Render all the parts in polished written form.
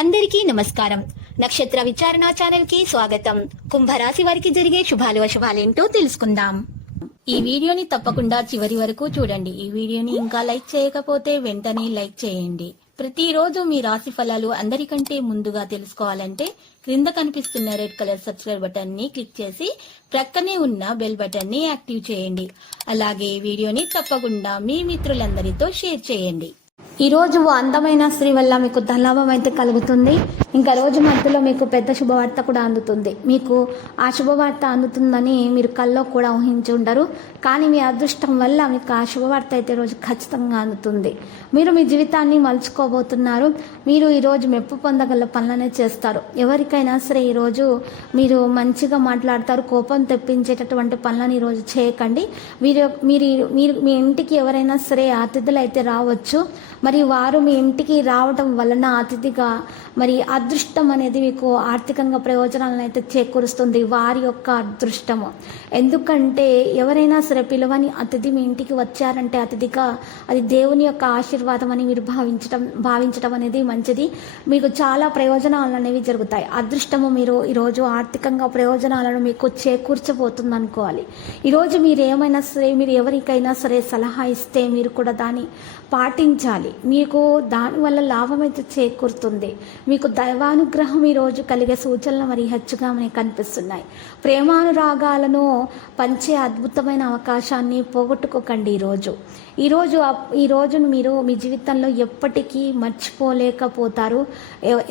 అందరికీ నమస్కారం. నక్షత్ర విచారణ ఛానల్ కి స్వాగతం. కుంభరాశి వారికి జరిగే శుభాలు అశుభాలేంటో తెలుసుకుందాం. ఈ వీడియోని తప్పకుండా చివరి వరకు చూడండి. ఈ వీడియోని ఇంకా లైక్ చేయకపోతే వెంటనే లైక్ చేయండి. ప్రతిరోజు మీ రాశి ఫలాలు అందరికంటే ముందుగా తెలుసుకోవాలంటే క్రింద కనిపిస్తున్న రెడ్ కలర్ సబ్స్క్రైబ్ బటన్ ని క్లిక్ చేసి ప్రక్కనే ఉన్న బెల్ బటన్ ని యాక్టివ్ చేయండి. అలాగే ఈ వీడియోని తప్పకుండా మీ మిత్రులందరితో షేర్ చేయండి. ఈ రోజు అందమైన స్త్రీ వల్ల మీకు ధనలాభం అయితే కలుగుతుంది. ఇంకా రోజు మధ్యలో మీకు పెద్ద శుభవార్త కూడా అందుతుంది. మీకు ఆ శుభవార్త అందుతుందని మీరు కల్లో కూడా ఊహించి ఉండరు. కానీ మీ అదృష్టం వల్ల మీకు ఆ శుభవార్త అయితే రోజు ఖచ్చితంగా అందుతుంది. మీరు మీ జీవితాన్ని మలుచుకోబోతున్నారు. మీరు ఈరోజు మెప్పు పొందగల పనులనే చేస్తారు. ఎవరికైనా సరే ఈరోజు మీరు మంచిగా మాట్లాడతారు. కోపం తెప్పించేటటువంటి పనులను ఈరోజు చేయకండి. మీరు మీ ఇంటికి ఎవరైనా సరే అతిథులు అయితే రావచ్చు. మరి వారు మీ ఇంటికి రావడం వలన అతిథిగా మరి అదృష్టం అనేది మీకు ఆర్థికంగా ప్రయోజనాలను అయితే చేకూరుస్తుంది. వారి యొక్క అదృష్టము. ఎందుకంటే ఎవరైనా సరే పిలవని అతిథి మీ ఇంటికి వచ్చారంటే అతిథిగా అది దేవుని యొక్క ఆశీర్వాదం అని మీరు భావించడం అనేది మంచిది. మీకు చాలా ప్రయోజనాలు అనేవి జరుగుతాయి. అదృష్టము మీరు ఈరోజు ఆర్థికంగా ప్రయోజనాలను మీకు చేకూర్చబోతుంది అనుకోవాలి. ఈరోజు మీరు ఏమైనా సరే మీరు ఎవరికైనా సరే సలహా ఇస్తే మీరు కూడా దాన్ని పాటించాలి. మీకు దానివల్ల లాభం అయితే చేకూరుతుంది. మీకు దైవానుగ్రహం ఈరోజు కలిగే సూచనలు మరి హెచ్చుగా మనకి కనిపిస్తున్నాయి. ప్రేమానురాగాలను పంచే అద్భుతమైన అవకాశాన్ని పోగొట్టుకోకండి. ఈ రోజును మీరు మీ జీవితంలో ఎప్పటికీ మర్చిపోలేకపోతారు.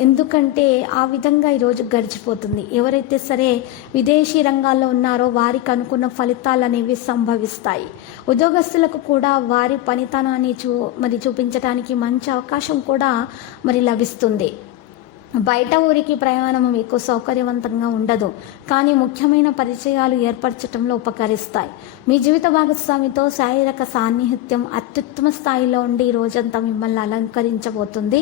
ఎందుకంటే ఆ విధంగా ఈరోజు గడిచిపోతుంది. ఎవరైతే సరే విదేశీ రంగాల్లో ఉన్నారో వారికి అనుకున్న ఫలితాలు అనేవి సంభవిస్తాయి. ఉద్యోగస్తులకు కూడా వారి పనితనాన్ని చూపించడానికి మంచి అవకాశం కూడా మరి లభిస్తుంది. బయట ఊరికి ప్రయాణం మీకు సౌకర్యవంతంగా ఉండదు, కానీ ముఖ్యమైన పరిచయాలు ఏర్పరచడంలో ఉపకరిస్తాయి. మీ జీవిత భాగస్వామితో శారీరక సాన్నిహిత్యం అత్యుత్తమ స్థాయిలో ఉండి ఈ రోజంతా మిమ్మల్ని అలంకరించబోతుంది.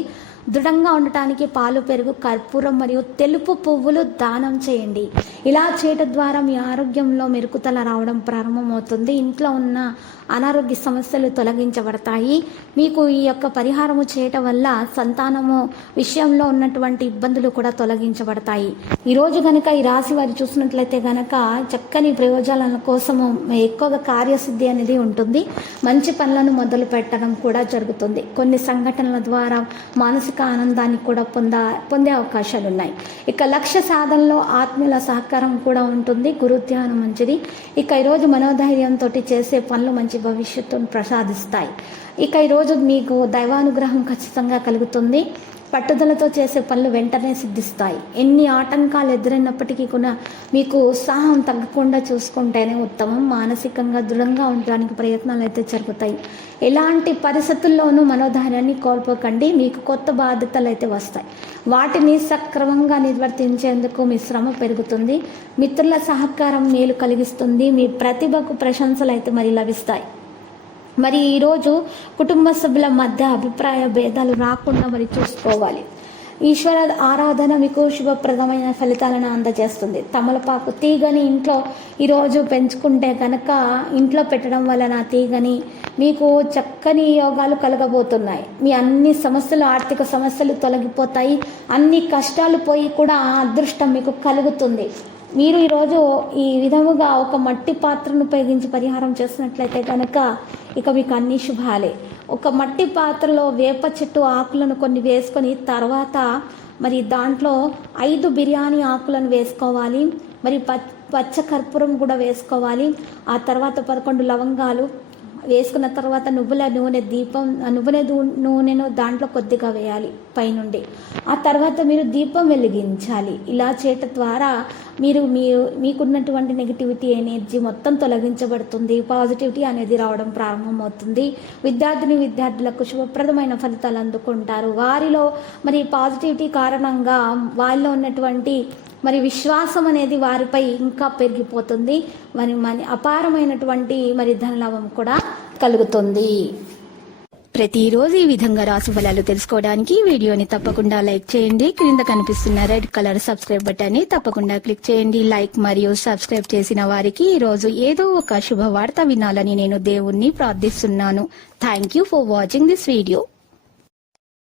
దృఢంగా ఉండటానికి పాలు, పెరుగు, కర్పూరం మరియు తెలుపు పువ్వులు దానం చేయండి. ఇలా చేయడం ద్వారా మీ ఆరోగ్యంలో మెరుగుదల రావడం ప్రారంభమవుతుంది. ఇంట్లో ఉన్న అనారోగ్య సమస్యలు తొలగించబడతాయి. మీకు ఈ యొక్క పరిహారము చేయటం వల్ల సంతానము విషయంలో ఉన్నటువంటి ఇబ్బందులు కూడా తొలగించబడతాయి. ఈరోజు కనుక ఈ రాశి వారు చూసినట్లయితే కనుక చక్కని ప్రయోజనాల కోసము ఎక్కువగా కార్యసిద్ధి అనేది ఉంటుంది. మంచి పనులను మొదలు పెట్టడం కూడా జరుగుతుంది. కొన్ని సంఘటనల ద్వారా మానసిక ఆనందాన్ని కూడా పొందే అవకాశాలు ఉన్నాయి. ఇక లక్ష్య సాధనలో ఆత్మీయుల సహకారం కూడా ఉంటుంది. గురు ధ్యానం మంచిది. ఇక ఈరోజు మనోధైర్యంతో చేసే పనులు మంచి భవిష్యత్తును ప్రసాదిస్తాయి. ఇక ఈరోజు మీకు దైవానుగ్రహం ఖచ్చితంగా కలుగుతుంది. పట్టుదలతో చేసే పనులు వెంటనే సిద్ధిస్తాయి. ఎన్ని ఆటంకాలు ఎదురైనప్పటికీ కూడా మీకు ఉత్సాహం తగ్గకుండా చూసుకుంటేనే ఉత్తమం. మానసికంగా దృఢంగా ఉండడానికి ప్రయత్నాలు అయితే జరుగుతాయి. ఎలాంటి పరిస్థితుల్లోనూ మనోధైర్యాన్ని కోల్పోకండి. మీకు కొత్త బాధ్యతలు అయితే వస్తాయి. వాటిని సక్రమంగా నిర్వర్తించేందుకు మీ శ్రమ పెరుగుతుంది. మిత్రుల సహకారం మేలు కలిగిస్తుంది. మీ ప్రతిభకు ప్రశంసలు అయితే మరి లభిస్తాయి. మరి ఈరోజు కుటుంబ సభ్యుల మధ్య అభిప్రాయ భేదాలు రాకుండా మరి చూసుకోవాలి. ఈశ్వర ఆరాధన మీకు శుభప్రదమైన ఫలితాలను అందజేస్తుంది. తమలపాకు తీగని ఇంట్లో ఈరోజు పెంచుకుంటే కనుక ఇంట్లో పెట్టడం వలన తీగని మీకు చక్కని యోగాలు కలగబోతున్నాయి. మీ అన్ని సమస్యలు, ఆర్థిక సమస్యలు తొలగిపోతాయి. అన్ని కష్టాలు పోయి కూడా అదృష్టం మీకు కలుగుతుంది. మీరు ఈరోజు ఈ విధముగా ఒక మట్టి పాత్రను ఉపయోగించి పరిహారం చేసినట్లయితే కనుక ఇక మీకు అన్ని శుభాలే. ఒక మట్టి పాత్రలో వేప చెట్టు ఆకులను కొన్ని వేసుకొని తర్వాత మరి దాంట్లో 5 బిర్యానీ ఆకులను వేసుకోవాలి. మరి పచ్చ కర్పూరం కూడా వేసుకోవాలి. ఆ తర్వాత 11 లవంగాలు వేసుకున్న తర్వాత నువ్వుల నూనెను దాంట్లో కొద్దిగా వేయాలి పైనుండి. ఆ తర్వాత మీరు దీపం వెలిగించాలి. ఇలా చేయటం ద్వారా మీకున్నటువంటి నెగిటివిటీ ఎనర్జీ మొత్తం తొలగించబడుతుంది. పాజిటివిటీ అనేది రావడం ప్రారంభమవుతుంది. విద్యార్థులకు శుభప్రదమైన ఫలితాలు అందుకుంటారు. వారిలో మరి పాజిటివిటీ కారణంగా వారిలో ఉన్నటువంటి మరి విశ్వాసం అనేది వారిపై ఇంకా పెరిగిపోతుంది. మరి అపారమైనటువంటి మరి ధనలాభం కూడా కలుగుతుంది. ప్రతిరోజు ఈ విధంగా రాశి ఫలాలు తెలుసుకోవడానికి వీడియోని తప్పకుండా లైక్ చేయండి. క్రింద కనిపిస్తున్న రెడ్ కలర్ సబ్స్క్రైబ్ బటన్ ని తప్పకుండా క్లిక్ చేయండి. లైక్ మరియు సబ్స్క్రైబ్ చేసిన వారికి ఈ రోజు ఏదో ఒక శుభవార్త వినాలని నేను దేవుణ్ణి ప్రార్థిస్తున్నాను. Thank you for watching this video.